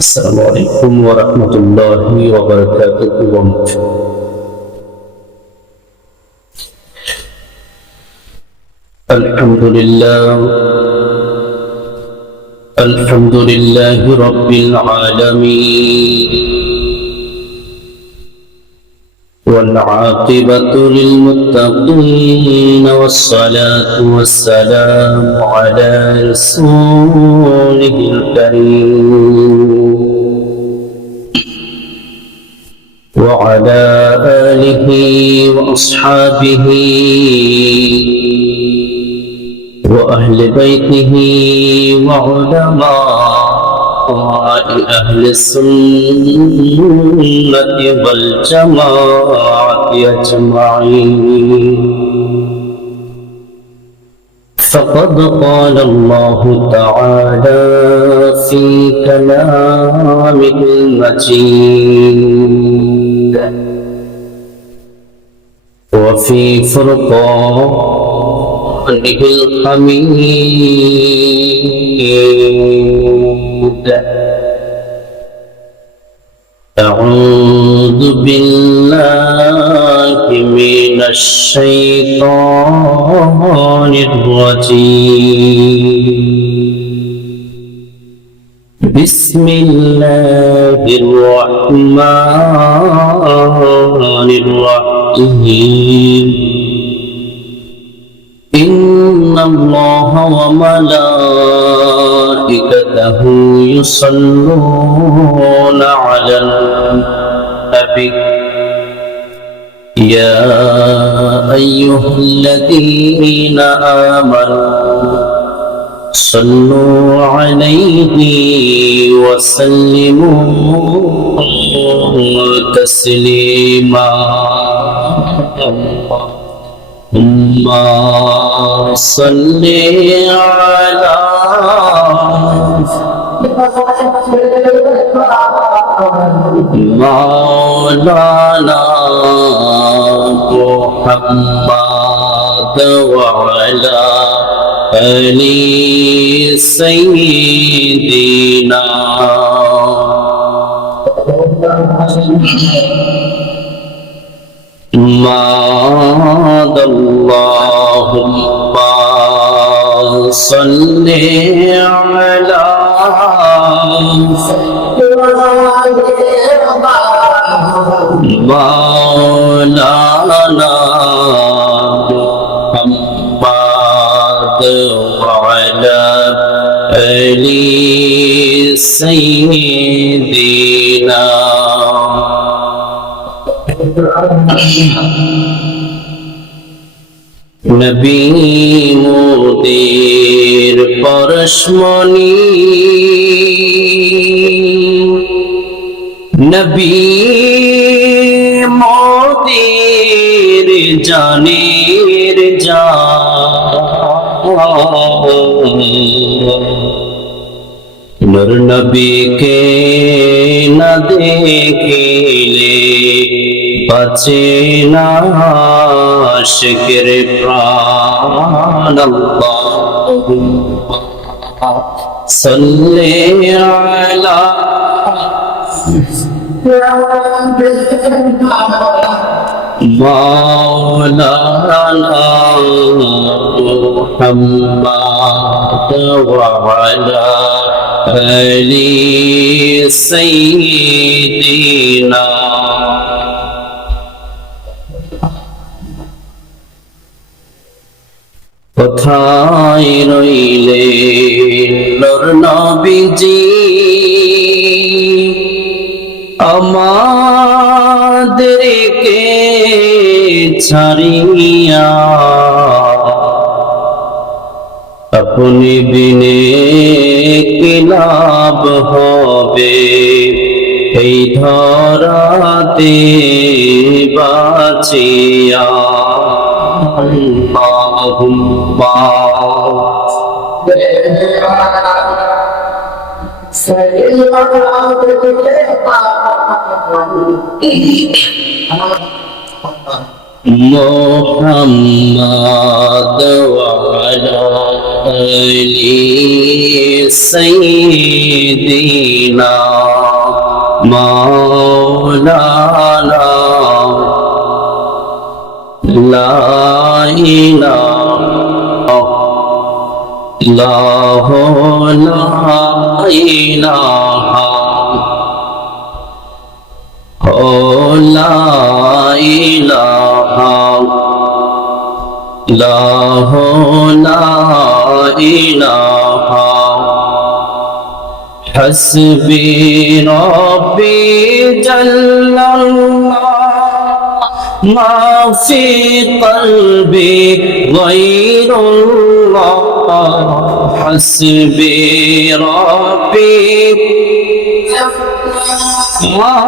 السلام عليكم ورحمة الله وبركاته. الحمد لله رب العالمين، والعاقبة للمتقين، والصلاة والسلام على رسوله الكريم وعلى آله وأصحابه وأهل بيته وعلماء أهل السنة والجماعة أجمعين. فقد قال الله تعالى في كلامه المجيد وفي فرقانه الحميد: أعوذ بالله من الشيطان الرجيم. بسم الله الرحمن الرحيم. إن الله وملائكته يصلون على النبي يا أيها الذين آمنوا صلوا عليه وسلموا تسليما. اللهم صل على مولانا محمد وعلى آل سيدنا. اللهم صل على مولانا محمد وعلى آل سيدنا. নবী মোদের পরশমণি, নবী মোদের জানের জান। নূর নবীকে না দেখিলে বাঁচে না আশিকের প্রাণ। আল্লাহুম্মা সাল্লি আলা মাওলানা মুহাম্মদ ওয়া আলা আলি সাইয়্যিদিনা। কোথায় রইলেন নূর নবীজি, আমাদেরকে ছাড়িয়া? আপনি বিনে কি লাভ হবে এই ধরাতে বাঁচিয়া? اللهم محمد وعلى آل سيدنا مولانا لا إله الله لا إله لا إله لا إله حسبي ربي جل الله ما في قلبي غير الله حسبي ربي ما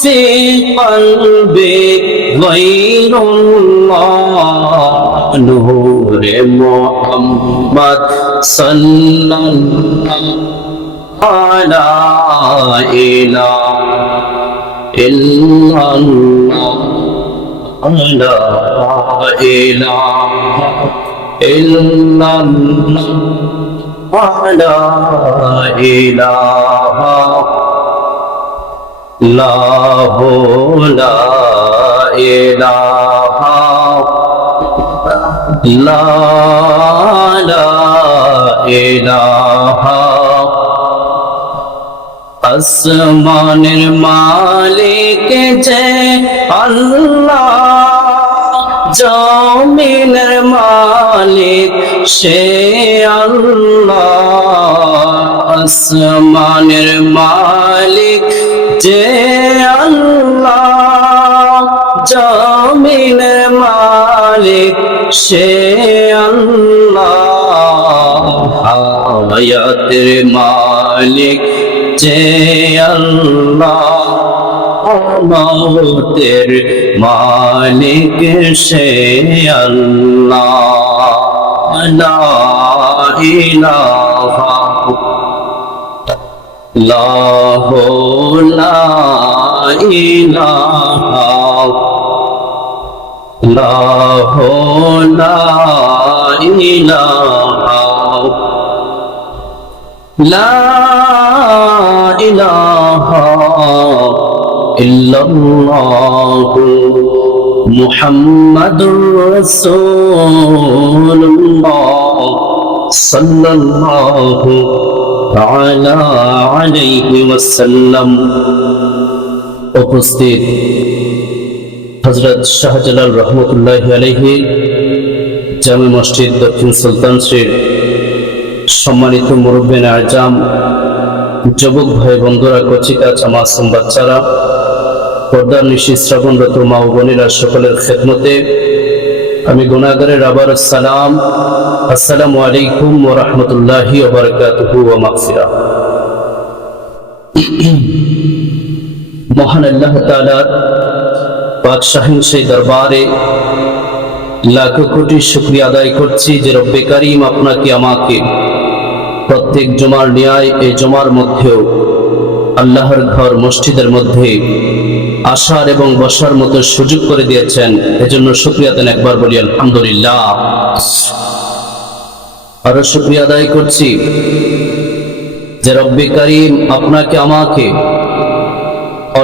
في قلبي غير الله نور محمد صلى الله لا إله إلا الله لا إله إلا الله لا إله لا إله لا إله আসমানের মালিক যে আল্লাহ জমিনের মালিক সে আল্লাহ আসমানের মালিক যে আল্লাহ জমিনের মালিক সে আল্লাহ হায়াতের মালিক যে আল্লাহ মওতের মালিক সে আল্লাহ লা ইলাহা লা ইলাহা লা ইলাহা لا إله إلا الله محمد رسول الله صلى الله تعالى عليه وسلم উপস্থিত হযরত শাহজালাল রহমতুল্লাহি আলাইহি জামে মসজিদ দক্ষিণ সুলতান শ্রীর সম্মানিত মুরব্বিয়ান আজম, যুবক ভাই বন্ধুরা, কচিকাঁচা মাসুম বাচ্চারা, পর্দার নিশি শ্রবণরত মা ও বোনেরা, সকলের খেদমতে আমি গুনাহগারের আবার সালাম, আসসালামু আলাইকুম ওয়া রাহমাতুল্লাহি ওয়া বারাকাতুহু ওয়া মাগফিরাহ। মহান আল্লাহ তাআলার পাক শাহীন সেই দরবারে লাখো কোটি শুকরিয়া আদায় করছি যে রব্বে কারীম আপনাকে আমাকে প্রত্যেক জুমার ন্যায় এই জুমার মধ্যেও আল্লাহর ঘর মসজিদের মধ্যে আসার এবং বসার মতো সুযোগ করে দিয়েছেন। এজন্য শুকরিয়া দেন, একবার বলি আলহামদুলিল্লাহ। আরো শুকরিয়া আদায় করছি যে রব্বে কারীম আপনাকে আমাকে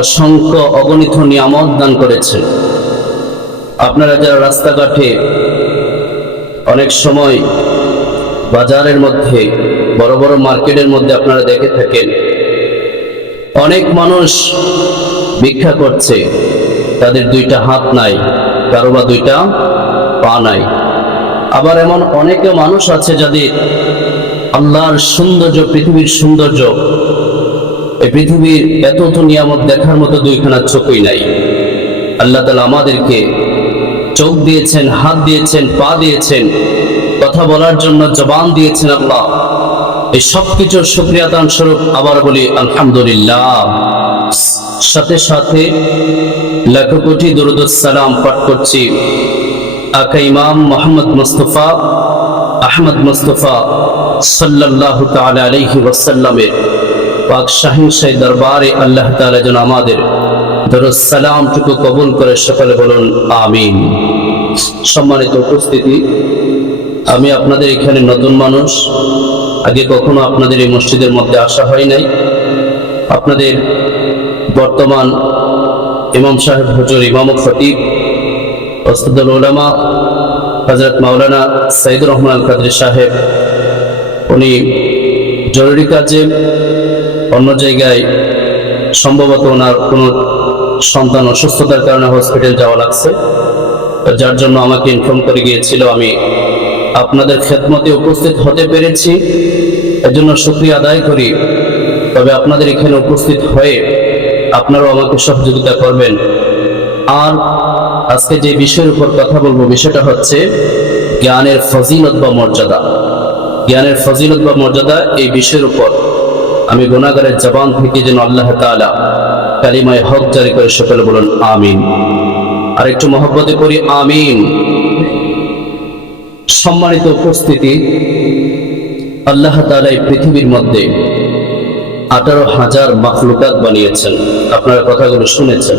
অসংখ্য অগণিত নিয়ামত দান করেছেন। আপনারা যারা রাস্তাঘাটে অনেক সময় বাজারের মধ্যে বড় বড় মার্কেটের মধ্যে আপনারা দেখে থাকেন, অনেক মানুষ ভিক্ষা করছে, তাদের দুইটা হাত নাই, কারো বা দুইটা পা নাই। আবার এমন অনেক মানুষ আছে যাদের আল্লাহর সৌন্দর্য, পৃথিবীর সৌন্দর্য, এই পৃথিবীর এত নিয়ামত দেখার মতো দুইখানা চোখই নাই। আল্লাহ তাআলা আমাদেরকে চোখ দিয়েছেন, হাত দিয়েছেন, পা দিয়েছেন, কথা বলার জন্য জবান দিয়েছেন। আল্লাহ এই সবকিছুর শুকরিয়া দান স্বরূপ আবার বলি আলহামদুলিল্লাহ। সাথে সাথে লাখো কোটি দরুদ সালাম পাঠ করছি আকা ইমাম মুহাম্মদ মুস্তাফা আহমদ মুস্তাফা সাল্লাল্লাহু তাআলা আলাইহি ওয়াসাল্লামের পাক শাহীন সেই দরবারে আল্লাহ তাআলা যেন আমাদের দরুদ সালামটুকু কবুল করে, সকলে বলুন আমিন। সম্মানিত উপস্থিতি, আমি আপনাদের এখানে নতুন মানুষ, আগে কখনো আপনাদের এই মসজিদের মধ্যে আসা হয় নাই। আপনাদের বর্তমান ইমাম সাহেব হুজুর ইমাম ও খতিব ওস্তাদুল উলামা হযরত মাওলানা সাইদুর রহমান আল কাদরি সাহেব, উনি জরুরি কাজে অন্য জায়গায় সম্ভবত ওনার কোনো সন্তান অসুস্থতার কারণে হসপিটাল যাওয়া লাগছে, যার জন্য আমাকে ইনফর্ম করে গিয়েছিল। আমি আপনাদের খেদমতে উপস্থিত হতে পেরেছি, এর জন্য শুকরিয়া আদায় করি। তবে আপনাদের এখানে উপস্থিত হয়ে আপনারাও আমাকে সহযোগিতা করবেন। আর আজকে যে বিষয়ের উপর কথা বলবো, বিষয়টা হচ্ছে জ্ঞানের ফজিলত বা মর্যাদা। জ্ঞানের ফজিলত বা মর্যাদা, এই বিষয়ের উপর আমি গুনাহগারের জবান থেকে যেন আল্লাহ তাআলা কালিমায়ে হক জারি করে সকলে বলুন আমিন। আর একটু মহব্বতে করি আমিন। সম্মানিত উপস্থিতি, আল্লাহ তাআলা এই পৃথিবীর মধ্যে 18,000 মাখলুকাত বানিয়েছেন। আপনারা কথাগুলো শুনেছেন।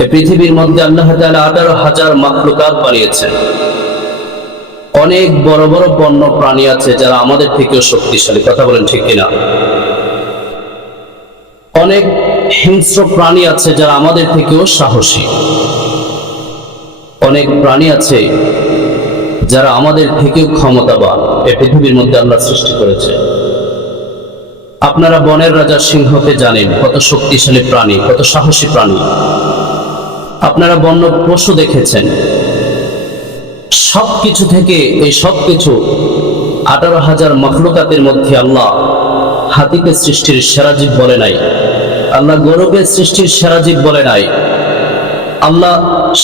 এই পৃথিবীর মধ্যে আল্লাহ তাআলা 18,000 মাখলুকাত বানিয়েছেন। অনেক বড় বড় বন্য প্রাণী আছে যারা আমাদের থেকেও শক্তিশালী, কথা বলেন ঠিক কিনা? অনেক হিংস্র প্রাণী আছে যারা আমাদের থেকেও সাহসী। অনেক প্রাণী আছে যারা আমাদের থেকেও ক্ষমতাবান। এই পৃথিবীর মধ্যে আল্লাহ সৃষ্টি করেছে। আপনারা বনের রাজা সিংহকে জানেন, কত শক্তিশালী প্রাণী, কত সাহসী প্রাণী। আপনারা বন্য পশু দেখেছেন। সবকিছু থেকে এই সবকিছু 18,000 মাখলুকাতের মধ্যে আল্লাহ হাতিকে সৃষ্টির সেরা জীব বলে নাই, আল্লাহ গরুকে সৃষ্টির সেরা জীব বলে নাই, আল্লাহ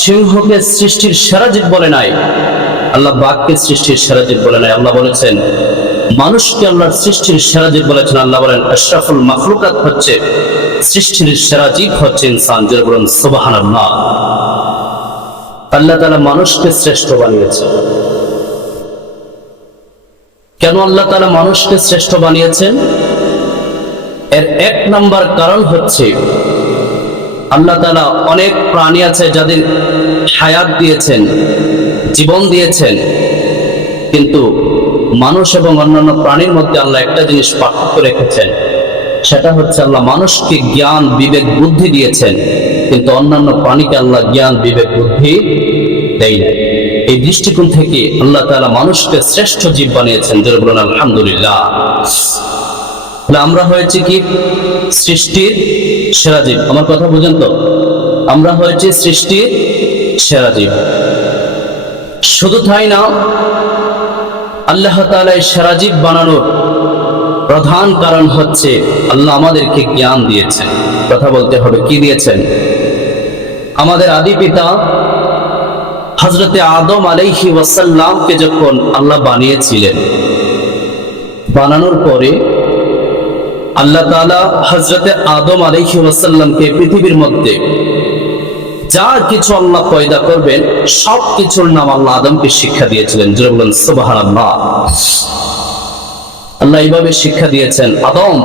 সিংহকে সৃষ্টির সেরা জীব বলে নাই, আল্লাহ বাঘকে সৃষ্টির সেরা জীব বলে নাই। আল্লাহ বলেছেন মানুষকে আল্লাহর সৃষ্টির সেরা জীব বলেছেন। আল্লাহ বলেন আশরাফুল মাখলুকাত হচ্ছে, সৃষ্টির সেরা জীব হচ্ছে ইনসান। যারা বলেন সুবহানাল্লাহ। আল্লাহ তাআলা মানুষকে শ্রেষ্ঠ বানিয়েছে। কেন আল্লাহ তাআলা মানুষকে শ্রেষ্ঠ বানিয়েছেন? এর এক নাম্বার কারণ হচ্ছে আল্লাহ তাআলা অনেক প্রাণী আছে যাদের হায়াত দিয়েছেন, জীবন দিয়েছেন, কিন্তু মানুষ এবং অন্যান্য প্রাণীর মধ্যে আল্লাহ একটা জিনিস পার্থক্য রেখেছেন, সেটা হচ্ছে আল্লাহ মানুষকে জ্ঞান বিবেক বুদ্ধি দিয়েছেন, কিন্তু অন্যান্য প্রাণীকে আল্লাহ জ্ঞান বিবেক বুদ্ধি দেয় না। এই দৃষ্টিকোণ থেকে আল্লাহ তাআলা মানুষকে শ্রেষ্ঠ জীব বানিয়েছেন। যারা বলেন আলহামদুলিল্লাহ। আমরা হয়েছে কি সৃষ্টির সেরা জীব। আমার কথা বুঝেন তো? আমরা হয়েছে সৃষ্টির সেরা জীব। শুধু তাই না, আল্লাহ তাআলা এই সেরা জীব বানানোর প্রধান কারণ হচ্ছে আল্লাহ আমাদেরকে জ্ঞান দিয়েছেন। কথা বলতে হবে, কি দিয়েছেন? আমাদের আদি পিতা হযরতে আদম আলাইহি ওয়াসাল্লামকে যখন আল্লাহ বানিয়েছিলেন, বানানোর পরে আল্লাহ তাআলা হযরতে আদম আলাইহি ওয়াসাল্লামকে পৃথিবীর মধ্যে যা কিছু আল্লাহ পয়দা করবেন সব কিছুর নাম আল্লাহ আদমকে শিক্ষা দিয়েছিলেন। যারা বলেন সুবহানাল্লাহ। আল্লাহ এইভাবে শিক্ষা দিয়েছেন, আদম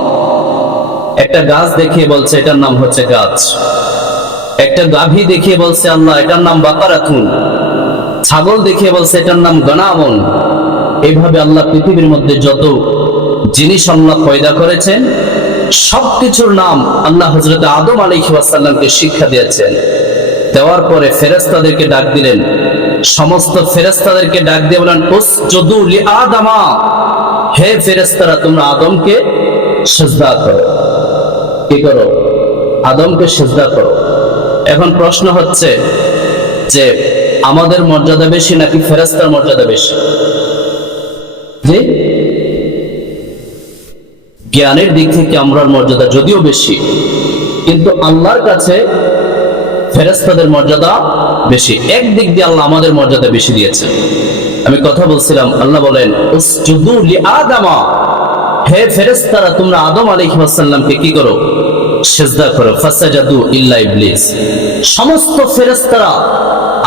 একটা গাছ দেখিয়ে বলছে এটার নাম হচ্ছে গাছ, একটা গাভী দেখিয়ে বলছে আল্লাহ এটার নাম বাকারাতুন, ছাগল দেখিয়ে বলছে এটার নাম গনামুন। এইভাবে আল্লাহ পৃথিবীর মধ্যে যত জিনিস আল্লাহ পয়দা করেছেন সবকিছুর নাম আল্লাহ হযরত আদম আলাইহিস সালামকে শিক্ষা দিয়েছেন। দেওয়ার পরে ফেরেশতাদেরকে ডাক দিলেন, সমস্ত ফেরেশতাদেরকে ডাক দিয়ে বলেন উসজুদু লিআদামা, হে ফেরেশতারা তোমরা আদমকে সিজদা করো। কি করো? আদমকে সিজদা করো। এখন প্রশ্ন হচ্ছে যে আমাদের মর্যাদা বেশি নাকি ফেরেশতার মর্যাদা বেশি? জি, জ্ঞানের দিক থেকে আমরার মর্যাদা যদিও বেশি, কিন্তু আল্লাহর কাছে ফেরেশতাদের মর্যাদা বেশি। এক দিক দিয়ে আল্লাহ আমাদের মর্যাদা বেশি দিয়েছে। আমি কথা বলছিলাম, আল্লাহ বলেন উসজুদু লিআদামা, হে ফেরেশতারা তোমরা আদম আলাইহিস সালামকে কি করো? সিজদা করো। ফাসাজাদু ইল্লা ইবলিস, সমস্ত ফেরেশতারা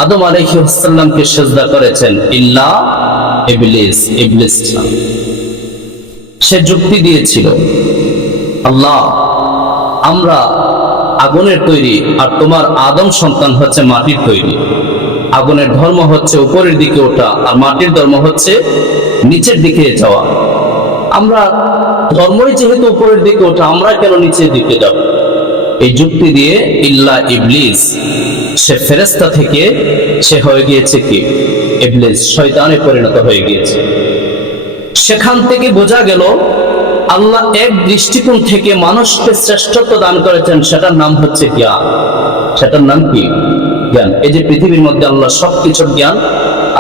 আদম আলাইহিস সালামকে সিজদা করেছেন ইল্লা ইবলিস, ইবলিস সে যুক্তি দিয়েছিল, আল্লাহ আমরা আগুনের তৈরি আর তোমার আদম সন্তান হচ্ছে মাটির তৈরি। আগুনের ধর্ম হচ্ছে উপরের দিকে ওঠা আর মাটির ধর্ম হচ্ছে নিচের দিকে যাওয়া। আমরা ধর্মই যেহেতু উপরের দিকে ওঠে, আমরা কেন নিচের দিকে যাব? এই যুক্তি দিয়ে ইল্লা ইবলিস, সে ফেরেশতা থেকে সে হয়ে গিয়েছে কি? ইবলিস, শয়তানে পরিণত হয়ে গিয়েছে। সেখান থেকে বোঝা গেল আল্লাহ এক দৃষ্টিকোণ থেকে মানুষকে শ্রেষ্ঠত্ব দান করেছেন, সেটার নাম হচ্ছে জ্ঞান। সেটার নাম কি? জ্ঞান। এই যে পৃথিবীর মধ্যে আল্লাহ সবকিছুর জ্ঞান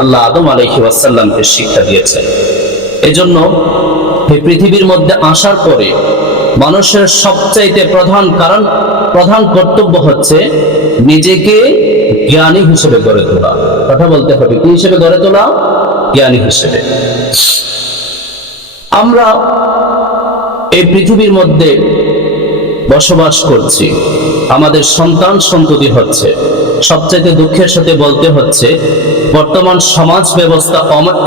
আল্লাহ আদম আলাইহিস সালামকে শিক্ষা দিয়েছেন। এজন্য এই পৃথিবীর মধ্যে আসার পরে মানুষের সবচাইতে প্রধান কর্তব্য হচ্ছে নিজেকে জ্ঞানী হিসেবে গড়ে তোলা। কথা বলতে হবে, কি হিসেবে গড়ে তোলা? জ্ঞানী হিসেবে। আমরা এই পৃথিবীর মধ্যে বসবাস করছি, আমাদের সন্তান সন্ততি হচ্ছে। সবচাইতে দুঃখের সাথে বলতে হচ্ছে বর্তমান সমাজ ব্যবস্থা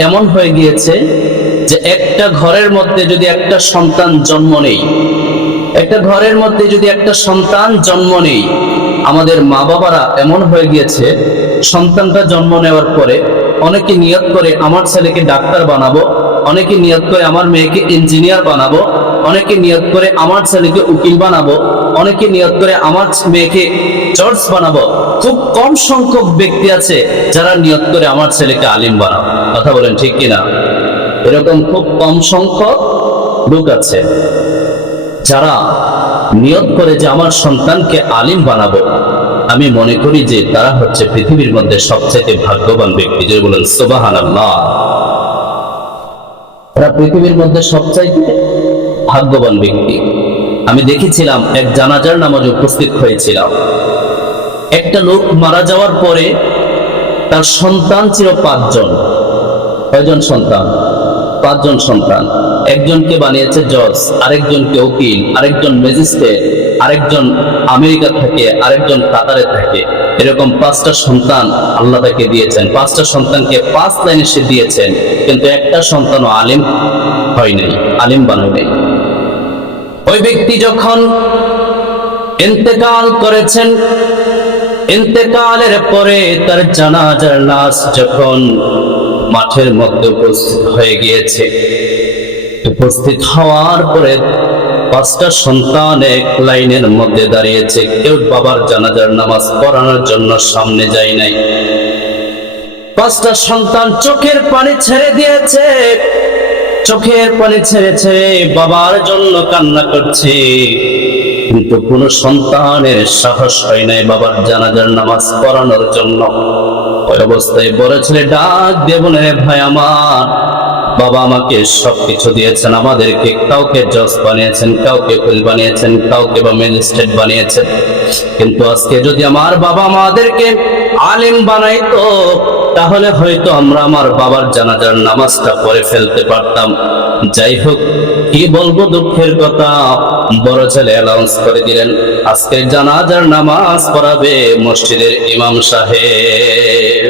এমন হয়ে গিয়েছে যে একটা ঘরের মধ্যে যদি একটা সন্তান জন্ম নেই, আমাদের মা বাবারা এমন হয়ে গিয়েছে, সন্তানটা জন্ম নেওয়ার পরে অনেকে নিয়ত করে আমার ছেলেকে ডাক্তার বানাবো, অনেকে নিয়ত করে আমার মেয়েকে ইঞ্জিনিয়ার বানাবো, অনেকে নিয়ত করে আমার ছেলেকে উকিল বানাবো, অনেকে নিয়ত করে আমার মেয়েকে জজ বানাবো। খুব কম সংখ্যক ব্যক্তি আছে যারা নিয়ত করে আমার ছেলেকে আলিম বানাবো। কথা বলেন ঠিক কিনা? এরকম খুব কম সংখ্যক লোক আছে যারা নিয়ত করে যে আমার সন্তানকে আলিম বানাবো। আমি মনে করি যে তারা হচ্ছে পৃথিবীর মধ্যে সবচেয়ে ভাগ্যবান ব্যক্তি। যে বলেন সুবহানাল্লাহ। তারা পৃথিবীর মধ্যে সবচাইতে ভাগ্যবান ব্যক্তি। আমি দেখেছিলাম এক জানাজার নামাজে উপস্থিত হয়েছিলাম। একটা লোক মারা যাওয়ার পরে তার সন্তান ছিল 5 জন। কয়জন সন্তান? 5 জন সন্তান। একজনকে বানিয়েছে জজ, আরেকজনকে উকিল, আরেকজন ম্যাজিস্ট্রেট, আরেকজন আমেরিকা থাকে, আরেকজন কাতারে থাকে। এরকম 5টা সন্তান আল্লাহ তাকে দিয়েছেন। 5টা সন্তানকে 5 লাইনে সে দিয়েছেন, কিন্তু একটা সন্তানও আলিম হয় নাই, আলিম বানায় নাই। ওই ব্যক্তি যখন ইন্তেকাল করেছেন, ইন্তেকালের পরে তার জানাজার লাশ যখন মাঠের মধ্যে উপস্থিত হয়ে গিয়েছে, উপস্থিত হওয়ার পরে 5টা সন্তান এক লাইনের মধ্যে দাঁড়িয়েছে। কেউ বাবার জানাজার নামাজ পড়ানোর জন্য সামনে যায় নাই। 5টা সন্তান চোখের পানি ছেড়ে দিয়েছে, চোখের পানি ছেড়ে ছেড়ে বাবার জন্য কান্না করছে, কিন্তু কোন সন্তানের সাহস হয় নাই বাবার জানাজার নামাজ পড়ানোর জন্য। ওই অবস্থায় বড় ছেলে ডাক দিয়ে বলে, ভাই আমার, বাবা আমাকে সবকিছু দিয়েছেন, আমাদেরকে কাউকে জজ বানিয়েছেন, কাউকে উকিল বানিয়েছেন, কাউকে বা ম্যাজিস্ট্রেট বানিয়েছেন, কিন্তু আজকে যদি আমার বাবা আমাদেরকে আলিম বানাইতো তাহলে হয়তো আমরা আমার বাবার জানাজার নামাজটা পড়ে ফেলতে পারতাম। যাই হোক, কি বলবো দুঃখের কথা, বড় ছেলে অ্যানাউন্স করে দিলেন আজকের জানাজার নামাজ পড়াবে মসজিদের ইমাম সাহেব।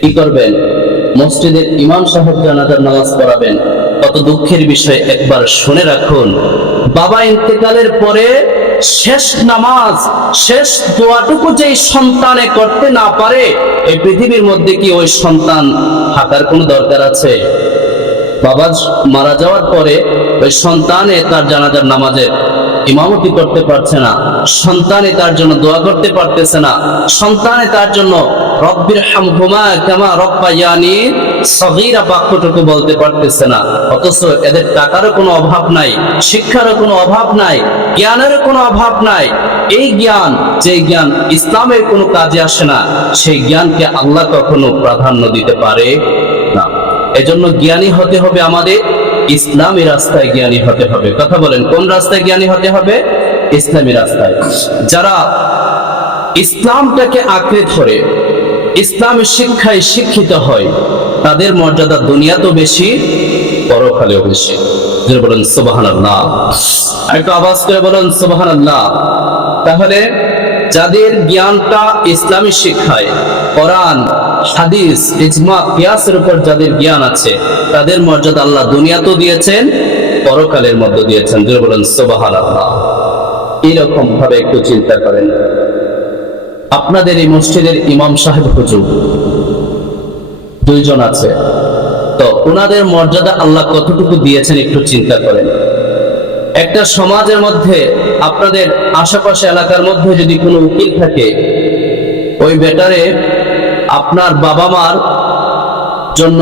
কি করবেন? মসজিদের ইমাম সাহেব জানাজার নামাজ পড়াবেন। কত দুঃখের বিষয় একবার শুনে রাখুন। বাবা ইন্তেকালের পরে শেষ নামাজ, শেষ দোয়াটুকু যেই সন্তানে করতে না পারে, এই পৃথিবীর মধ্যে কি ওই সন্তান থাকার কোনো দরকার আছে? বাবা মারা যাওয়ার পরে ওই সন্তানে তার জানাজার নামাজে ইমামতি করতে পারছে না, সন্তানে তার জন্য দোয়া করতে পারতেছে না, সন্তানে তার জন্য রব্বির হামহুমা কামা রব্বায়ানি সগীরা বাক্যটুকু বলতে পারতেছে না। অথচ এদের টাকারও কোনো অভাব নাই, শিক্ষারও কোনো অভাব নাই, জ্ঞানেরও কোনো অভাব নাই। এই জ্ঞান, যে জ্ঞান ইসলামের কোনো কাজে আসে না, সেই জ্ঞানকে আল্লাহ কখনো প্রাধান্য দিতে পারে না। এজন্য জ্ঞানী হতে হবে আমাদের, ইসলামী রাস্তায় জ্ঞানী হতে হবে। কথা বলেন, কোন রাস্তায় জ্ঞানী হতে হবে? ইসলামী রাস্তায়। যারা ইসলামটাকে আঁকড়ে ধরে ইসলামী শিক্ষায় শিক্ষিত হয়, তাদের মর্যাদা দুনিয়াতেও বেশি, পরকালেও বেশি। বলেন সুবহানাল্লাহ। একটু আওয়াজ করে বলেন সুবহানাল্লাহ। তাহলে যাদের জ্ঞানটা ইসলামী শিক্ষায়, কোরআন, হাদিস, ইজমা, কিয়াসের উপর যাদের জ্ঞান আছে, তাদের মর্যাদা আল্লাহ দুনিয়াতেও দিয়েছেন, পরকালের মধ্যে দিয়েছেন। যে বলেন সুবহানাল্লাহ। এরকম ভাবে একটু চিন্তা করেন, আপনাদের এই মসজিদের ইমাম সাহেব হুজুর 2 জন আছে, তো ওনাদের মর্যাদা আল্লাহ কতটুকু দিয়েছেন একটু চিন্তা করেন। একটা সমাজের মধ্যে আপনাদের আশেপাশে এলাকার মধ্যে যদি কোনো উকিল থাকে, ওই বেটারে আপনার বাবা মার জন্য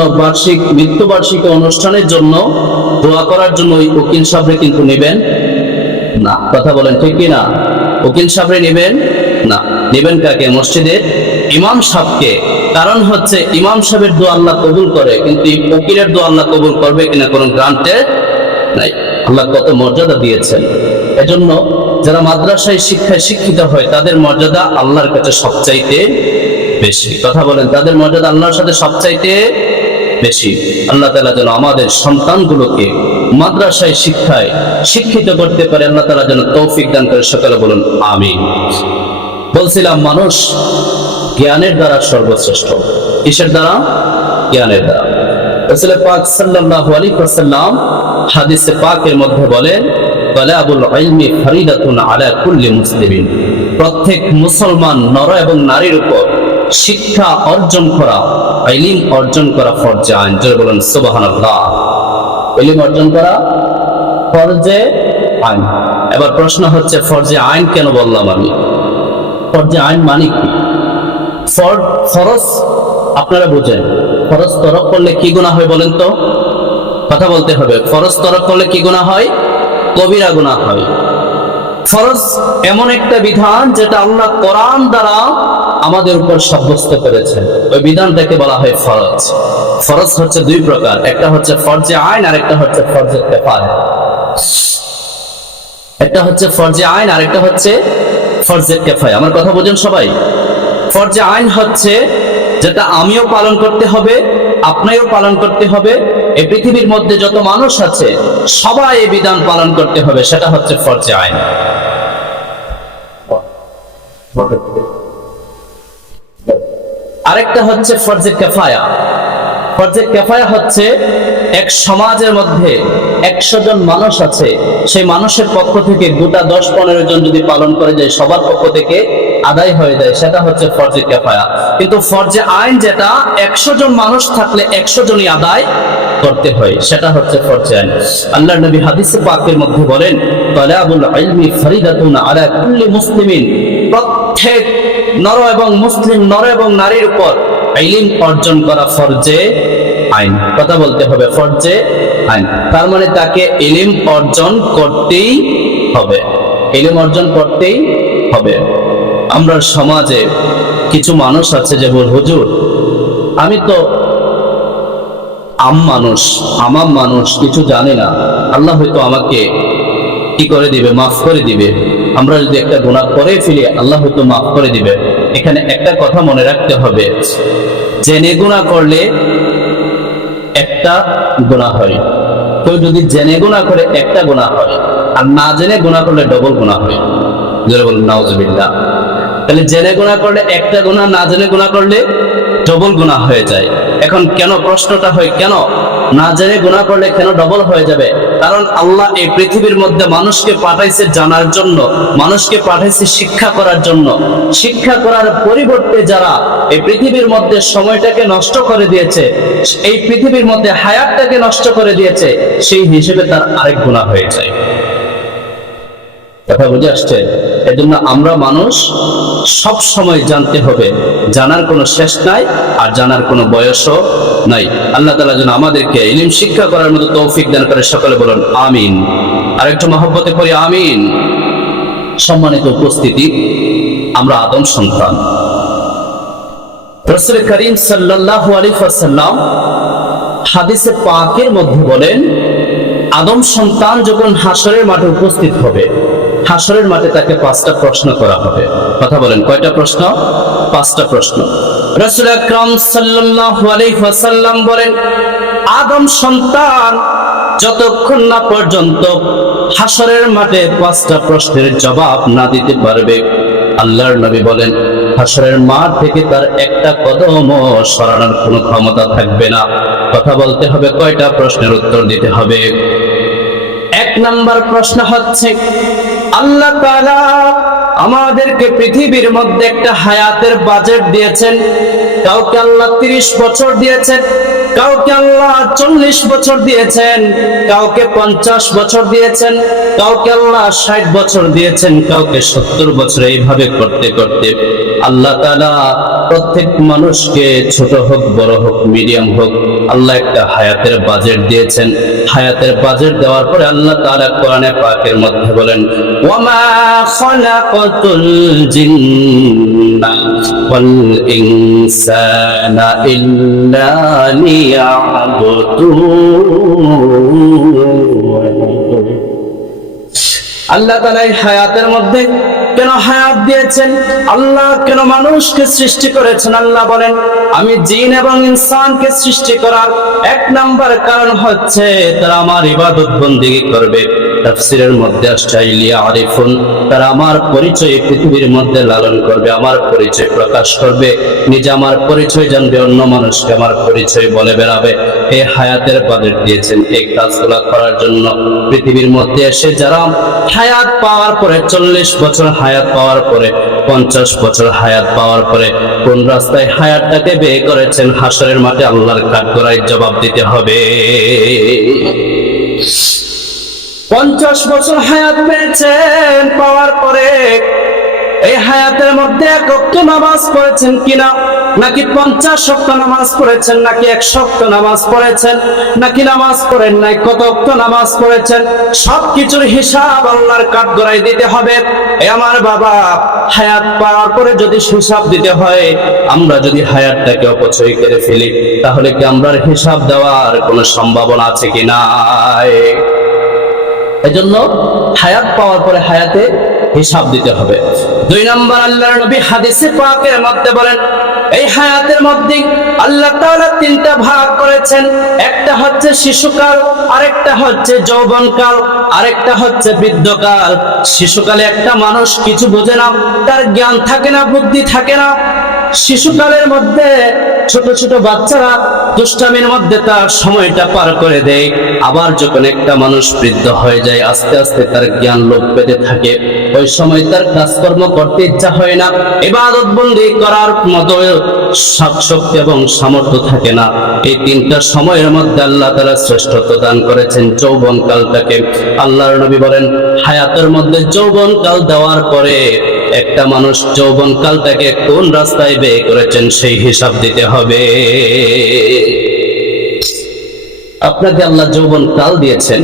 মৃত্যুবার্ষিকী অনুষ্ঠানের জন্য দোয়া করার জন্য ওই উকিল সাহেবরে কিন্তু নেবেন না। কথা বলেন ঠিক কি না? উকিল সাহেবরে নেবেন না। নেবেন কাকে? মসজিদের ইমাম সাহেবকে। কারণ হচ্ছে ইমাম সাহেবের দোয়া আল্লাহ কবুল করে, কিন্তু উকিলের দোয়া আল্লাহ কবুল করবে কিনা কোনো গ্রান্টেড নাই। আল্লাহ কত মর্যাদা দিয়েছেন। এজন্য যারা মাদ্রাসায় শিক্ষায় শিক্ষিত হয় তাদের মর্যাদা আল্লাহর কাছে সবচাইতে বেশি। কথা বলেন, তাদের মর্যাদা আল্লাহর সাথে সবচাইতে বেশি। আল্লাহ তাআলা যেন আমাদের সন্তানগুলোকে মাদ্রাসায় শিক্ষায় শিক্ষিত করতে পারে, আল্লাহ তাআলা যেন তৌফিক দান করে। সকলে বলুন আমিন। বলছিলাম মানুষ জ্ঞানের দ্বারা সর্বশ্রেষ্ঠ। কিসের দ্বারা? জ্ঞানের দ্বারা। রাসূল পাক সাল্লাল্লাহু আলাইহি ওয়াসাল্লাম হাদিসে পাকের মধ্যে বলেন, তালাবুল ইলমি ফরিদাতুন আলা কুল্লি মুসলিমিন। প্রত্যেক মুসলমান নর এবং নারীর উপর শিক্ষা অর্জন করা, ইলম অর্জন করা ফরজে আইন। জোরে বলেন সুবহানাল্লাহ। ইলম অর্জন করা ফরজে আইন। এবার প্রশ্ন হচ্ছে ফরজে আইন কেন বললাম আমি? ফরজে আইন মানে কি? ফরজ আপনারা বুঝেন, ফরজ তরক করলে কি গুনাহ হয় বলেন তো? কথা বলতে হবে। ফরজ তরক করলে কি গুনাহ হয়? কবিরা গুনাহ হয়। ফরজ এমন একটা বিধান যেটা আল্লাহ কোরআন দ্বারা আমাদের উপর সাব্যস্ত করেছেন, ওই বিধানটাকে বলা হয় ফরজ। ফরজ হচ্ছে দুই প্রকার, একটা হচ্ছে ফরজে আইন আর একটা হচ্ছে ফরজে কিফায়া। একটা হচ্ছে ফরজে আইন আর একটা হচ্ছে ফরজে কিফায়া। আমার কথা বুঝেন সবাই? ফরজে আইন হচ্ছে যেটা আমিও পালন করতে হবে, আপনাকেও পালন করতে হবে, এই পৃথিবীর মধ্যে যত মানুষ আছে সবাই এই বিধান পালন করতে হবে, সেটা হচ্ছে ফরজে আইন। আরেকটা হচ্ছে ফরজে কিফায়া। ফরজে কিফায়া হচ্ছে এক সমাজের মধ্যে 100 জন মানুষ আছে, সেই মানুষের পক্ষ থেকে গোটা 10-15 জন যদি পালন করে যায়, সবার পক্ষ থেকে আদায় হয়ে যায়, সেটা হচ্ছে ফরজে কিফায়া। কিন্তু ফরজে আইন যেটা 100 জন মানুষ থাকলে 100 জনই আদায় করতে হয়, সেটা হচ্ছে ফরজে আইন। আল্লাহর নবী হাদিসে পাকের মধ্যে বলেন, তালাবুল ইলমি ফরিদাতুন আলা কুল্লি মুসলিমিন। প্রত্যেক নর এবং মুসলিম, নর এবং নারীর উপর ইলম অর্জন করা ফরজে আইন। কথা বলতে হবে, ফরজে আইন। তার মানে তাকে ইলম অর্জন করতেই হবে, ইলম অর্জন করতেই হবে। আমরা সমাজে কিছু মানুষ আছে যে বল, হুজুর আমি তো আম মানুষ কিছু জানি না, আল্লাহ হয়তো আমাকে কি করে দিবে, মাফ করে দিবে। আমরা যদি একটা গুনাহ করে ফেলি আল্লাহ হয়তো মাফ করে দিবে। এখানে একটা কথা মনে রাখতে হবে, জেনে গুনাহ করলে একটা গুনাহ হয়, কেউ যদি জেনে গুনাহ করে একটা গুনাহ হয়, আর না জেনে গুনাহ করলে ডবল গুনাহ হয়। যারা বলেন নাউজুবিল্লাহ। তাহলে জেনে গুনাহ করলে একটা গুনাহ, না জেনে গুনাহ করলে ডবল গুনাহ হয়ে যায়। এখন কেন প্রশ্নটা হয়, কেন না জেনে গুনাহ করলে কেন ডবল হয়ে যাবে? কারণ আল্লাহ এই পৃথিবীর মধ্যে মানুষকে পাঠাইছে জানার জন্য, মানুষকে পাঠাইছে শিক্ষা করার জন্য। শিক্ষা করার পরিবর্তে যারা এই পৃথিবীর মধ্যে সময়টাকে নষ্ট করে দিয়েছে, এই পৃথিবীর মধ্যে হায়াতটাকে নষ্ট করে দিয়েছে, সেই হিসেবে তার আরেক গুনাহ হয়ে যায়। কথা বুঝে আসছে? এজন্য আমরা মানুষ সব সময় জানতে হবে, জানার কোনো শেষ নাই আর জানার কোনো বয়সও নাই। আল্লাহ তাআলা যেন আমাদেরকে ইলম শিক্ষা করার মতো তৌফিক দান করে। সকলে বলুন আমিন। আর একটু মহব্বতে পড়ি আমিন। সম্মানিত উপস্থিতি, আমরা আদম সন্তান। রাসূল করিম সাল্লাল্লাহু আলাইহি ওয়াসাল্লাম হাদিসে পাকের মধ্যে বলেন, আদম সন্তান যখন হাসরের মাঠে উপস্থিত হবে, হাসরের মাঠে তাকে 5টা প্রশ্ন করা হবে। কথা বলেন, কয়টা প্রশ্ন? 5টা প্রশ্ন। রাসূল আকরাম সাল্লাল্লাহু আলাইহি ওয়াসাল্লাম বলেন, আদম সন্তান যতক্ষণ না পর্যন্ত হাসরের মাঠে 5টা প্রশ্নের জবাব না দিতে পারবে, আল্লাহর নবী বলেন হাসরের মাঠ থেকে তার একটা কদমও সরানোর কোনো ক্ষমতা থাকবে না। কথা বলতে হবে, কয়টা প্রশ্নের উত্তর দিতে হবে? 1 নাম্বার প্রশ্ন হচ্ছে, আল্লাহ তাআলা আমাদেরকে পৃথিবীর মধ্যে একটা হায়াতের বাজেট দিয়েছেন, কাউকে আল্লাহ 30 বছর দিয়েছেন, কাউকে আল্লাহ 40 বছর দিয়েছেন, কাউকে 50 বছর দিয়েছেন, কাউকে আল্লাহ 60 বছর দিয়েছেন, কাউকে 70 বছর। এইভাবে করতে করতে আল্লাহ তাআলা প্রত্যেক মানুষকে, ছোট হোক বড় হোক মিডিয়াম হোক, আল্লাহ একটা হায়াতের বাজেট দিয়েছেন। হায়াতের বাজেট দেওয়ার পরে আল্লাহ তাআলা কোরআনে পাকের মধ্যে বলেন, ওয়ামা খালাকাতুল জিন্না ওয়াল ইনসানা ইল্লা লিয়াবুদুন। আল্লাহ তাআলা এই হায়াতের মধ্যে কেন হায়াত দিয়েছেন, আল্লাহ কেন মানুষকে সৃষ্টি করেছেন? আল্লাহ বলেন, আমি জিন এবং ইনসানকে সৃষ্টি করার 1 নাম্বার কারণ হচ্ছে তারা আমার ইবাদত বন্দেগী করবে। তাফসীরের মধ্যে আসছে লিয়ারিফুন, তারা আমার পরিচয় পৃথিবীর মধ্যে লালন করবে, আমার পরিচয় প্রকাশ করবে, নিজে আমার পরিচয় জানবে, অন্য মানুষকে আমার পরিচয় বলে বেড়াবে। এই হায়াতের বাজেট দিয়েছেন এই কাজগুলো করার জন্য। পৃথিবীর মধ্যে এসে যারা হায়াত পাওয়ার পরে, 40 বছর হায়াত পাওয়ার পরে, 50 বছর হায়াত পাওয়ার পরে কোন রাস্তায় হায়াতটাকে ব্যয় করেছেন, হাসরের মাঠে আল্লাহর কাঠগড়ায় জবাব দিতে হবে। 50 বছর হায়াত পেয়েছেন, পাওয়ার পরে এই হায়াতের মধ্যে 1 ওয়াক্ত নামাজ পড়েছেন কিনা, নাকি 50 ওয়াক্ত নামাজ পড়েছেন, নাকি 100 ওয়াক্ত নামাজ পড়েছেন, নাকি নামাজ পড়েন নাই, কত ওয়াক্ত নামাজ পড়েছেন, সবকিছুর হিসাব আল্লাহর কাঠগড়ায় দিতে হবে। আমার বাবা, হায়াত পাওয়ার পরে যদি হিসাব দিতে হয়, আমরা যদি হায়াতটাকে অপচয় করে ফেলি, তাহলে কি আমরা হিসাব দেওয়ার কোনো সম্ভাবনা আছে কি নাই? এজন্য হায়াত পাওয়ার পরে হায়াতে হিসাব দিতে হবে। 2 নাম্বার, আল্লাহর নবী হাদিসে পাকের মধ্যে বলেন, এই হায়াতের মধ্যে আল্লাহ তাআলা 3টা ভাগ করেছেন। একটা হচ্ছে শিশুকাল, আরেকটা হচ্ছে যৌবনকাল, আরেকটা হচ্ছে বৃদ্ধকাল। শিশুকালে একটা মানুষ কিছু বোঝে না, তার জ্ঞান থাকে না, বুদ্ধি থাকে না। শিশুকালের মধ্যে ছোট ছোট বাচ্চারা দুষ্টামির মধ্যে তার সময়টা পার করে দেয়। আবার যখন একটা মানুষ বৃদ্ধ হয়ে যায়, আস্তে আস্তে তার জ্ঞান লোপ পেতে থাকে, ওই সময় তার কাজকর্ম করতে ইচ্ছা হয় না, ইবাদত বন্দেগী করার মতো শক্তি এবং সামর্থ্য থাকে না। এই 3টা সময়ের মধ্যে আল্লাহ তাআলা শ্রেষ্ঠত্ব দান করেছেন যৌবনকালটাকে। আল্লাহর নবী বলেন, হায়াতের মধ্যে যৌবনকাল দেওয়ার পরে একটা মানুষ যৌবনকালটাকে কোন রাস্তায় ব্যয় করেছেন সেই হিসাব দিতে হবে। আপনাকে আল্লাহ যৌবনকাল দিয়েছেন,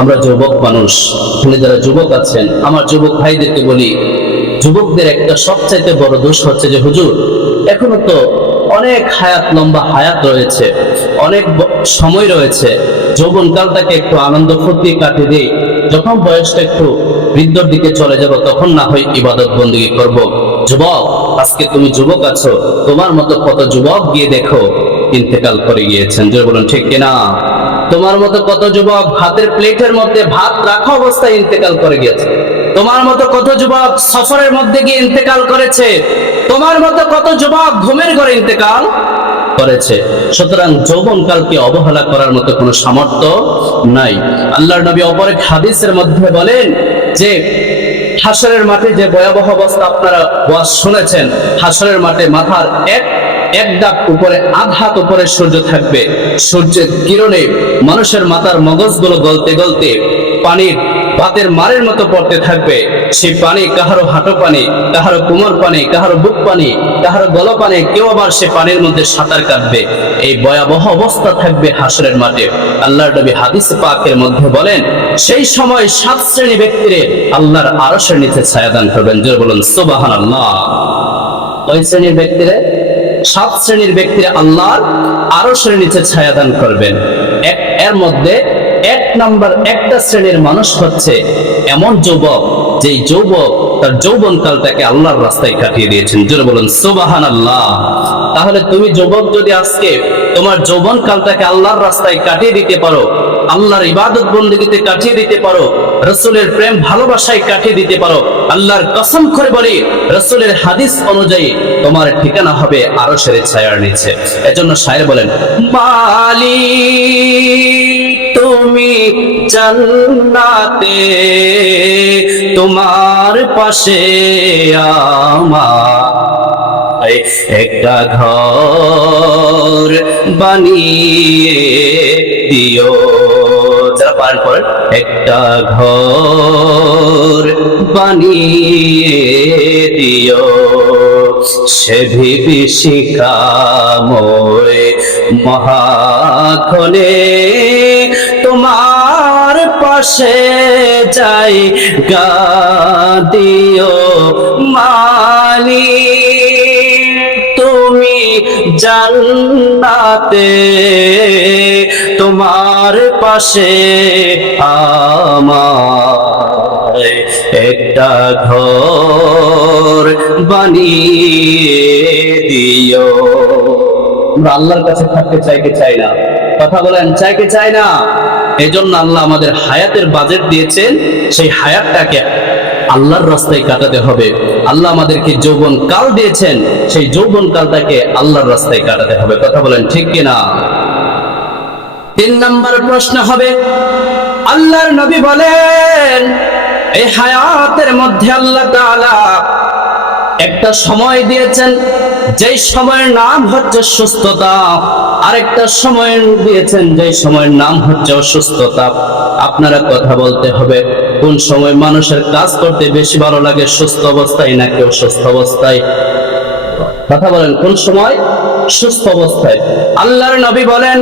আমরা যুবক মানুষ, এখানে যারা যুবক আছেন, আমার যুবক ভাইদেরকে বলি, যুবকদের একটা সবচাইতে বড় দোষ হচ্ছে যে হুজুর, এখনো তো অনেক হায়াত, লম্বা হায়াত রয়েছে, অনেক সময় রয়েছে, যৌবনকালটাকে একটু আনন্দ ফুর্তি কাটিয়ে দেই, যখন বয়সটা একটু বৃদ্ধর দিকে চলে যাব তখন না হয় ইবাদত বন্দেগী করব। যুবক, আজকে তুমি যুবক আছো, তোমার মতো কত যুবক গিয়ে দেখো ইন্তেকাল করে গিয়েছেন। জোরে বলুন ঠিক কিনা? তোমার মতো কত যুবক ভাতের প্লেটের মধ্যে ভাত রাখা অবস্থায় ইন্তেকাল করে গিয়েছে। তোমার মতো কত যুবক সফরের মধ্যে গিয়ে ইন্তেকাল করেছে। তোমার মতো কত যুবক ঘুমের ঘরে ইন্তেকাল করেছে। সুতরাং যৌবনকালকে অবহেলা করার মতো কোনো সামর্থ্য নাই। আল্লাহর নবী অপর এক হাদিসের মধ্যে বলেন যে হাসরের মাঠে যে ভয়াবহ অবস্থা আপনারা ওয়াজ শুনেছেন, হাসরের মাঠে মাথার এক ডাক উপরে, আধ হাত উপরে সূর্য থাকবে, সূর্যের কিরণে মানুষের মাথার মগজগুলো গলতে গলতে পানির ভাতের মারের মতো পড়তে থাকবে। সেই পানি কাহারো হাঁটু পানি, কাহারো কোমর পানি, কাহারো বুক পানি, কাহারো গলা পানি, কেউ আবার সে পানির মধ্যে সাঁতার কাটবে। এই ভয়াবহ অবস্থা থাকবে হাসরের মাঠে। আল্লাহর নবী হাদিসে পাকের মধ্যে বলেন, সেই সময় 7 শ্রেণী ব্যক্তিরে আল্লাহর আরশের নিচে ছায়া দান করবেন। জোরে বলুন সুবহানাল্লাহ। কয় শ্রেণীর ব্যক্তিরে? 7 শ্রেণীর ব্যক্তিরা আল্লাহর আরশের নিচে ছায়া দান করবেন। এর মধ্যে 1 নম্বর, একটা শ্রেণীর মানুষ হচ্ছে এমন যুবক, যেই যুবক তার যৌবনকালটাকে আল্লাহর রাস্তায় কাটিয়ে দিয়েছেন। জোরে বলুন সুবহানাল্লাহ। তাহলে তুমি যুবক যদি আজকে তোমার যৌবনকালটাকে আল্লাহর রাস্তায় কাটিয়ে দিতে পারো, আল্লাহর ইবাদত বন্দেগীতে কাটিয়ে দিতে পারো, রাসূলের প্রেম ভালোবাসায় কাটিয়ে দিতে পারো, আল্লাহর কসম করে বলি, রাসূলের হাদিস অনুযায়ী তোমার ঠিকানা হবে আরশের ছায়ার নিচে। এজন্য শায়ের বলেন, মালিক তুমি জান্নাতে, তোমার পাশে আমার একটা ঘর বানিয়ে দিও। যারা পালন করেন, একটা ঘর বানিয়ে দিও, সে বিভীষিকাময় মহাক্ষণে তোমার পাশে যাই গা দিও মালিক। তুমি জান্নাতে তোমার পাশে আমায় একটা ঘর বানিয়ে দিও। আমরা আল্লাহর কাছে থাকতে চাই কি চাই না? কথা বলেন, চাই কি চাই না? এই জন্য আল্লাহ আমাদের হায়াতের বাজেট দিয়েছেন, সেই হায়াতটাকে আল্লাহর রাস্তায় কাটাতে হবে। আল্লাহ আমাদেরকে যৌবন কাল দিয়েছেন, সেই যৌবন কালটাকে আল্লাহর রাস্তায় কাটাতে হবে। কথা বলেন, ঠিক কিনা? 3 নম্বর প্রশ্ন হবে, আল্লাহর নবী বলেন এই হায়াতের মধ্যে আল্লাহ তাআলা একটা সময় দিয়েছেন, যেই সময়ের নাম হচ্ছে সুস্থতা, আরেকটা সময় দিয়েছেন যেই সময়ের নাম হচ্ছে অসুস্থতা। আপনারা কথা বলতে হবে, কোন সময় মানুষের কাজ করতে বেশি ভালো লাগে, সুস্থ অবস্থায় নাকি অসুস্থ অবস্থায়? কথা বলেন, কোন সময়? সুস্থ অবস্থায়। আল্লাহর নবী বলেন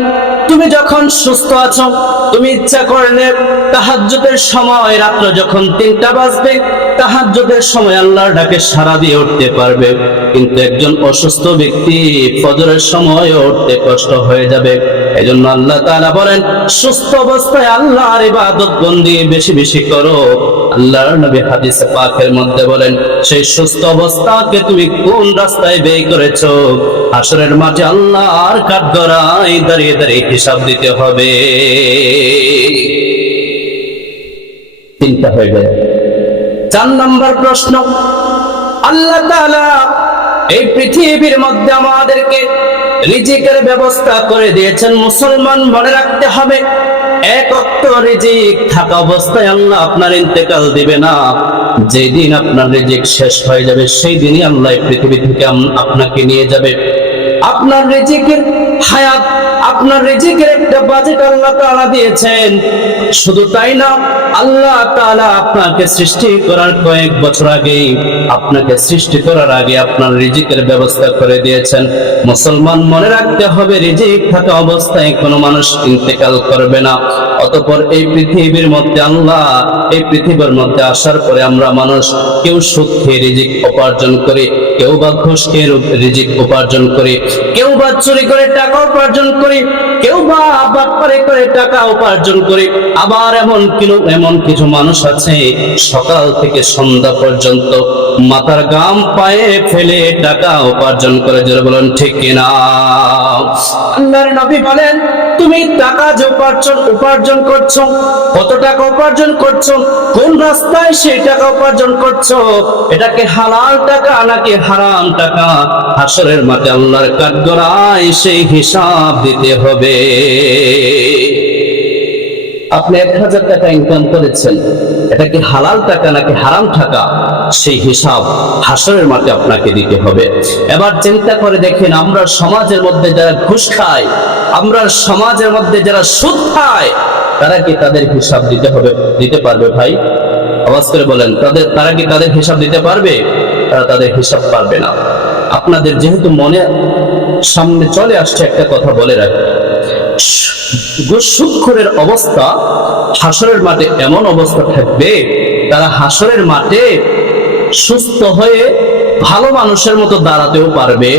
তুমি যখন সুস্থ আছো, তুমি ইচ্ছা করলে তাহাজ্জুদের সময় রাত্র যখন 3টা বাজবে, তাহাজ্জুদের সময় আল্লাহর ডাকে সাড়া দিয়ে উঠতে পারবে। কিন্তু একজন অসুস্থ ব্যক্তি ফজরের সময় উঠতে কষ্ট হয়ে যাবে। এজন্য আল্লাহ তাআলা বলেন সুস্থ অবস্থায় আল্লাহর ইবাদত বন্দি বেশি বেশি করো। আল্লাহর নবী হাদিসে পাকের মধ্যে বলেন সেই সুস্থ অবস্থাকে তুমি কোন রাস্তায় ব্যয় করেছো? হাসরের মাঠে আল্লাহর কাঠগড়ায় দাঁড়িয়ে দাঁড়িয়ে হিসাব দিতে হবে। 3টা হয়ে যায়। 4 নম্বর প্রশ্ন, আল্লাহ তাআলা এই পৃথিবীর মধ্যে আমাদেরকে রিজিকের ব্যবস্থা করে দিয়েছেন। মুসলমান মনে রাখতে হবে, এক ওয়াক্ত রিজিক থাকা অবস্থায় আল্লাহ আপনার ইন্তেকাল দিবে না। যেদিন আপনার রিজিক শেষ হয়ে যাবে সেই দিনই আল্লাহ পৃথিবী থেকে আপনাকে নিয়ে যাবে। আপনার রিজিকের হায়াত, আপনার রিজিকের একটা বাজেট আল্লাহ তাআলা দিয়েছেন। শুধু তাই না, আল্লাহ তাআলা আপনাকে সৃষ্টি করার কয়েক বছর আগে, আপনাকে সৃষ্টি করার আগে আপনার রিজিকের ব্যবস্থা করে দিয়েছেন। মুসলমান মনে রাখতে হবে, রিজিক থাকা অবস্থায় কোনো মানুষ ইন্তেকাল করবে না। অতঃপর এই পৃথিবীর মধ্যে আল্লাহ, এই পৃথিবীর মধ্যে আসার পরে আমরা মানুষ কেউ সুদ খেয়ে রিজিক উপার্জন করি, কেউ বা ঘুষ খেয়ে রিজিক উপার্জন করি, কেউ বা চুরি করে টাকা উপার্জন করি, কেউ বা বাটপারি করে টাকা উপার্জন করি। আবার এমন কিছু মানুষ আছে সকাল থেকে সন্ধ্যা পর্যন্ত মাথার গাম পায়ে ফেলে টাকা উপার্জন করে। যারা বলেন ঠিক কিনা? আল্লাহর নবী বলেন তুমি টাকা যে উপার্জন করছো, কত টাকা উপার্জন করছো, কোন রাস্তায় সেই টাকা উপার্জন করছো, এটা কি হালাল টাকা নাকি হারাম টাকা? হাসরের মাঠে আল্লাহর কাঠগড়ায় সেই হিসাব দিতে হবে। আপনি 1000 টাকা ইনকাম করেছেন, এটা কি হালাল টাকা নাকি হারাম টাকা? সেই হিসাব হাসরের মাঠে আপনাকে দিতে হবে। এবার চিন্তা করে দেখেন, আমরা সমাজের মধ্যে যারা ঘুষ খায়, আমরা সমাজের মধ্যে যারা সুদ খায়, তারা কি তাদের হিসাব দিতে পারবে? ভাই আওয়াজ করে বলেন, তারা কি তাদের হিসাব দিতে পারবে? তারা তাদের হিসাব পারবে না। আপনাদের যেহেতু মনে সামনে চলে আসছে, একটা কথা বলে রাখি, সুদখোরের অবস্থা হাসরের মাঠে এমন অবস্থা থাকবে, তারা হাসরের মাঠে সুস্থ হয়ে ভালো মানুষের মতো দাঁড়াতেও পারবে।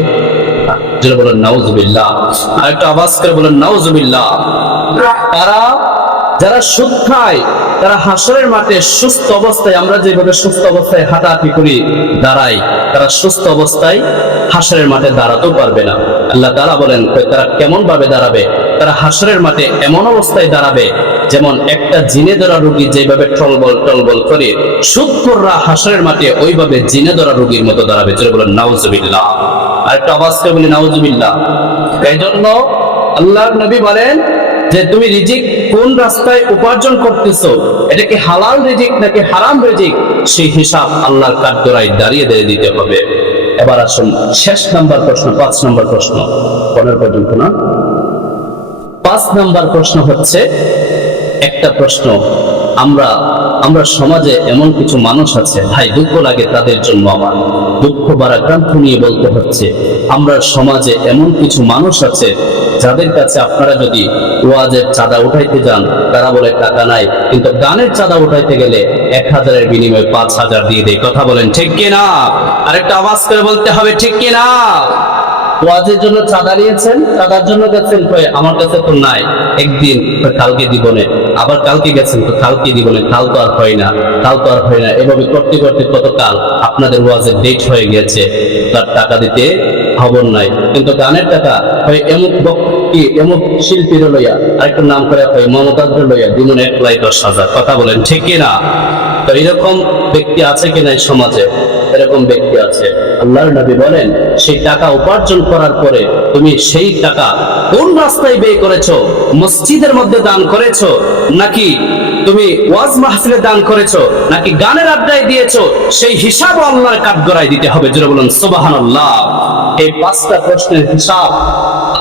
যারা বলেন নাউজুবিল্লাহ, আর একটা আওয়াজ করে বলেন নাউজুবিল্লাহ। যারা সুদ খায় তারা হাসরের মাঠে সুস্থ অবস্থায়, আমরা যেভাবে সুস্থ অবস্থায় হাঁটাহাঁটি করি, দাঁড়াই, তারা সুস্থ অবস্থায় হাসরের মাঠে দাঁড়াতেও পারবে না। আল্লাহ তাআলা বলেন তারা কেমন ভাবে দাঁড়াবে? তারা হাসরের মাঠে এমন অবস্থায় দাঁড়াবে যেমন একটা জিনে ধরা রোগী যেভাবে টলবল করে, সুদখোররা হাসরের মাঠে ওইভাবে জিনে ধরা রোগীর মতো দাঁড়াবে। যারা বলেন নাউজুবিল্লাহ, আর একটা আওয়াজ করে বলি নাউজুবিল্লাহ। এই জন্য আল্লাহর নবী বলেন যে তুমি রিজিক কোন রাস্তায় উপার্জন করতেছো, এটা কি হালাল রিজিক নাকি হারাম রিজিক, সেই হিসাব আল্লাহর কাঠগড়ায় দাঁড়িয়ে দিতে হবে। এবার আসুন শেষ নাম্বার প্রশ্ন, 5 নম্বর প্রশ্ন, 15 পর্যন্ত না। 5 নম্বর প্রশ্ন হচ্ছে একটা প্রশ্ন, আমরা সমাজে এমন কিছু মানুষ আছে, ভাই দুঃখ লাগে তাদের জন্য, আমার দুঃখ ভারাক্রান্ত নিয়ে বলতে হচ্ছে, আমরা সমাজে এমন কিছু মানুষ আছে যাদের কাছে আপনারা যদি ওয়াজের চাঁদা উঠাইতে যান তারা বলে টাকা নাই, কিন্তু গানের চাঁদা উঠাইতে গেলে 1000-এর বিনিময়ে 5000 দিয়ে দেয়। কথা বলেন ঠিক কিনা? আরেকটা আওয়াজ করে বলতে হবে ঠিক কিনা? ওয়াজের জন্য চাঁদা নিয়েছেন, চাঁদার জন্য গেছেন, আমার কাছে তো নাই, একদিন কালকে দিবনে, আবার কালকে গেছেন তো কালকে দিবনে, কাল তো আর হয় না, কাল তো আর হয় না, এভাবে করতে করতে কতকাল আপনাদের ওয়াজের ডেট হয়ে গেছে, তার টাকা দিতে খবর নাই। কিন্তু গানের টাকা হয় এমুক বক্তি এমুক শিল্পীর লইয়া, আরেকটা নাম করে হয় মমতাজের লইয়া দিবনে 1,10,000। কথা বলেন ঠিক কিনা? তো এরকম ব্যক্তি আছে কিনা এই সমাজে? এরকম ব্যক্তি আছে। আল্লাহর নবী বলেন, সেই টাকা উপার্জন করার পরে তুমি সেই টাকা কোন রাস্তায় ব্যয় করেছো? মসজিদের মধ্যে দান করেছো, নাকি তুমি ওয়াজ মাহফিলে দান করেছো, নাকি গানের আড্ডায় দিয়েছো? সেই হিসাব আল্লাহর কাঠগড়ায় দিতে হবে। জোরে বলুন সুবহানাল্লাহ। এই 5টা প্রশ্নের হিসাব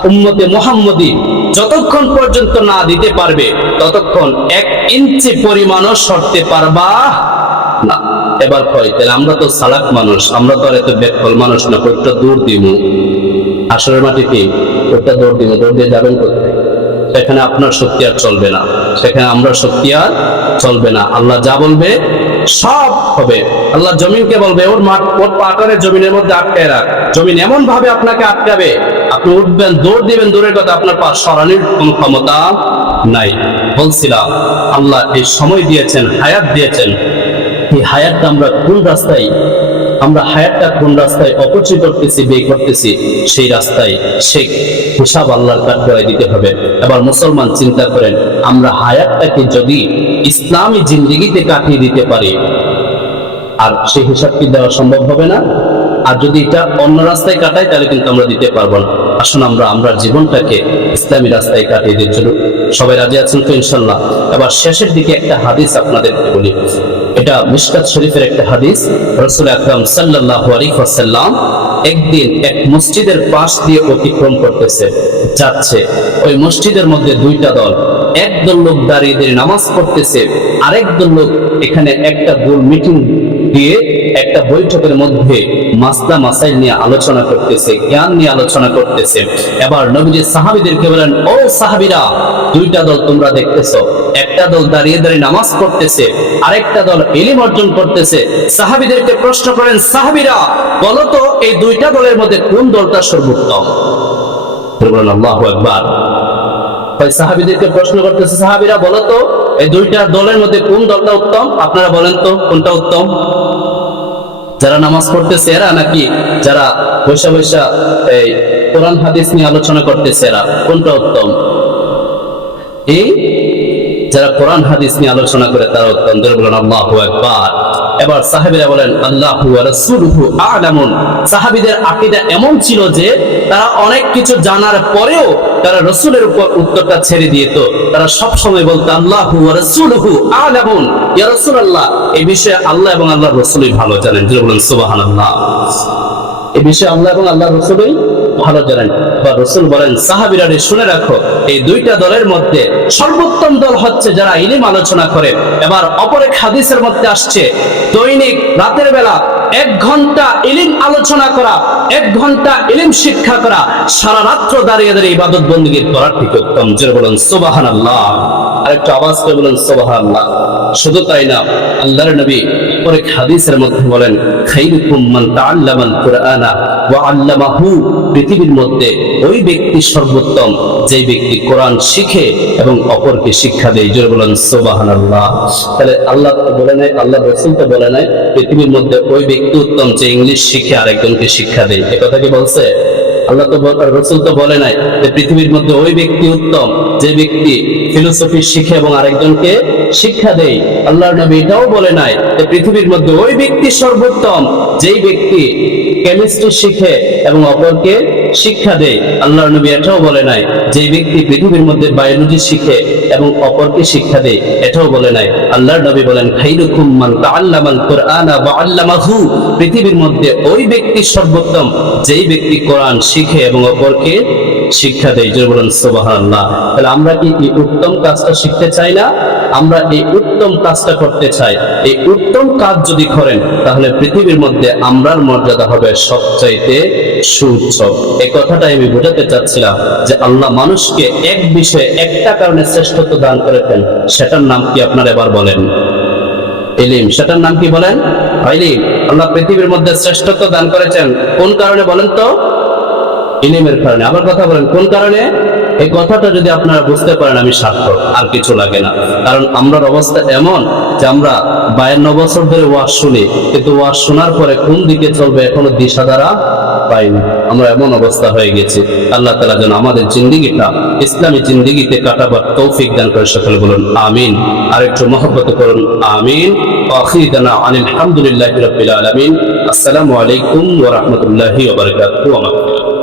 উম্মতে মুহাম্মদী যতক্ষণ পর্যন্ত না দিতে পারবে ততক্ষণ 1 ইঞ্চি পরিমাণও সরতে পারবা না। এবার কয়, তাহলে আমরা তো সালাক মানুষ, আমরা তো আর এত বেকল মানুষ না, কয়েকটা দৌড় দিব আসরের মাটিতে, কয়েকটা দৌড় দিব, দৌড় দিয়ে যাবেন কোথায়? সেখানে আপনার শক্তি আর চলবে না, সেখানে আমরা শক্তি আর চলবে না। আল্লাহ যা বলবে সব হবে। আল্লাহ জমিনকে বলবে ওর পাটারে জমিনের মধ্যে আটকায় রাখ, জমিন এমন ভাবে আপনাকে আটকাবে, আপনি উঠবেন, দৌড় দিবেন দূরের কথা, আপনার পা সরানোর কোনো ক্ষমতা নাই। বলছিলাম আল্লাহ এই সময় দিয়েছেন, হায়াত দিয়েছেন, এই হায়াতটা আমরা হায়াতটা কোন রাস্তায় অপচয় করতেছি, ব্যয় করতেছি, সেই রাস্তায় সেই হিসাব আল্লাহর কাঠগড়ায় দিতে হবে। এবার মুসলমান চিন্তা করেন, আমরা হায়াতটাকে যদি ইসলামী জিন্দেগিতে কাটিয়ে দিতে পারি, আর সেই হিসাব কি দেওয়া সম্ভব হবে না? আর যদি এটা অন্য রাস্তায় কাটাই তাহলে কিন্তু আমরা দিতে পারবো না। আসুন আমরা জীবনটাকে ইসলামী রাস্তায় কাটিয়ে দিতে চলুন। সবাই রাজি আছেন তো ইনশাল্লাহ? এবার শেষের দিকে একটা হাদিস আপনাদেরকে বলি, এটা মিশকাত শরীফের একটা হাদিস। রাসূল আকরাম সাল্লাল্লাহু আলাইহি ওয়াসাল্লাম একদিন এক মসজিদের পাশ দিয়ে অতিক্রম করতেছে, যাচ্ছে। ওই মসজিদের মধ্যে 2টা দল, একদল লোক দাঁড়িয়ে নামাজ পড়তেছে, আরেক দল লোক এখানে একটা গোল মিটিং দিয়ে একটা বৈঠকের মধ্যে মাসলা মাসাইল নিয়ে আলোচনা করতেছে, জ্ঞান নিয়ে আলোচনা করতেছে। এবার নবীজি সাহাবীদেরকে বলেন, ও সাহাবীরা, 2টা দল তোমরা দেখতেছো, একটা দল দাঁড়িয়ে নামাজ পড়তেছে, আরেকটা দল ইলম অর্জন করতেছে। সাহাবীদেরকে প্রশ্ন করেন, সাহাবীরা বলো তো এই 2টা দলের মধ্যে কোন দলটা সর্বোত্তম? বলেন আল্লাহু আকবার। সাহাবীদেরকে প্রশ্ন করতেছে, সাহাবীরা বলো তো এই 2টা দলের মধ্যে কোন দলটা উত্তম? আপনারা বলেন তো কোনটা উত্তম? যারা নামাজ পড়তেছে এরা, নাকি যারা বৈশা বৈশা এই কোরআন হাদিস নিয়ে আলোচনা করতেছে এরা? কোনটা উত্তম? এই যারা কোরআন হাদিস নিয়ে আলোচনা করে তারা উত্তম। বলেন আল্লাহু আকবার। এবার সাহাবীরা বলেন, আল্লাহু ওয়া রাসূলুহু আ'লামুন। সাহাবীদের আকীদা এমন ছিল যে তারা অনেক কিছু জানার পরেও তারা রাসূলের উপর উত্তরটা ছেড়ে দিত। তারা সব সময় বলতো, আল্লাহু ওয়া রাসূলুহু আ'লামুন, ইয়া রাসূলুল্লাহ, এই বিষয়ে আল্লাহ এবং আল্লাহর রাসূলই ভালো জানেন। বলেন সুবহানাল্লাহ। এই বিষয়ে আল্লাহ এবং আল্লাহর রাসূলই ভালো জানেন। বা রাসূল বলেন, সাহাবীরা শুনে রাখো, এই 2টা দলের মধ্যে সর্বোত্তম দল হচ্ছে যারা ইলম আলোচনা করে। এবার অপর এক হাদিসের মধ্যে আসছে, দৈনিক রাতের বেলা 1 ঘন্টা ইলম আলোচনা করা, 1 ঘন্টা ইলম শিক্ষা করা, সারা রাত্র দাঁড়িয়ে ইবাদত বন্দেগী করার থেকে উত্তম। জোরে বলেন সুবহানাল্লাহ। আরেকটু আওয়াজ করে বলেন সুবহানাল্লাহ। শুধু তাই না, আল্লাহর নবী পরে হাদিসের মধ্যে বলেন, খাইরুকুম মান তাআল্লামাল কুরআনা ওয়া আল্লামাহু। পৃথিবীর মধ্যে ওই ব্যক্তি সর্বোত্তম যে ব্যক্তি কোরআন শিখে এবং অপরকে শিক্ষা দেয়। জোরে বলেন সুবহানাল্লাহ। তাহলে আল্লাহ তো বলে নাই, আল্লাহ রাসূল তো বলে নাই পৃথিবীর মধ্যে ওই ব্যক্তি উত্তম যে ইংলিশ শিখে আরেকজনকে শিক্ষা দেয়। এই কথা কি বলছে? আল্লাহ তো রাসূল তো বলে নাই যে পৃথিবীর মধ্যে ওই ব্যক্তি উত্তম যে ব্যক্তি ফিলোসফি শিখে এবং আরেকজনকে শিক্ষা দেয়। আল্লাহর নবী এটাও বলে নাই যে পৃথিবীর মধ্যে ওই ব্যক্তি সর্বোত্তম যেই ব্যক্তি কেমিস্ট্রি শিখে এবং অপরকে শিক্ষা দেয়। আল্লাহর নবী এটাও বলে নাই যে ব্যক্তি পৃথিবীর মধ্যে বায়োলজি শিখে এবং অপরকে শিক্ষা দেয়, এটাও বলে নাই। আল্লাহর নবী বলেন খাইরুকুম মান তাআল্লামাল কুরআনা ওয়া আল্লামাহু, পৃথিবীর মধ্যে ওই ব্যক্তি সর্বোত্তম যেই ব্যক্তি কোরআন শিখে এবং অপরকে শিক্ষা দেয়। জোরে বলেন সুবহানাল্লাহ। তাহলে আমরা কি এই উত্তম কাজটা শিখতে চাই না? আমরা এই উত্তম কাজটা করতে চাই। এই উত্তম কাজ যদি করেন তাহলে পৃথিবীর মধ্যে আমরার মর্যাদা হবে সবচাইতে সুউচ্চ। এই কথাটাই আমি বোঝাতে চাচ্ছিলাম যে আল্লাহ মানুষকে এক বিষয়ে একটা কারণে শ্রেষ্ঠত্ব দান করেছেন, সেটার নাম কি আপনারা এবার বলেন? ইলম। সেটার নাম কি বলেন? ইলম। আল্লাহ পৃথিবীর মধ্যে শ্রেষ্ঠত্ব দান করেছেন কোন কারণে বলেন তো? ইলমের কারণে। আবার কথা বলেন কোন কারণে? এই কথাটা যদি আপনারা বুঝতে পারেন আমি সার্থক, আর কিছু লাগে না। কারণ আমরার অবস্থা এমন যে আমরা 52 বছর ধরে ওয়াজ শুনি, কিন্তু ওয়াজ শোনার পরে কোন দিকে চলবে এখনো দিশাধারা পাইনি। আমরা এমন অবস্থা হয়ে গেছি। আল্লাহ তাআলা যেন আমাদের জিন্দেগিটা ইসলামী জিন্দেগিতে কাটাবার তৌফিক দান করে। সকলে বলুন আমিন। আর একটু মহব্বত করুন আমিন। আখিরানা আলহামদুলিল্লাহি রাব্বিল আলামিন। আসসালামু আলাইকুম ওয়া রাহমাতুল্লাহি ওয়া বারাকাতুহু।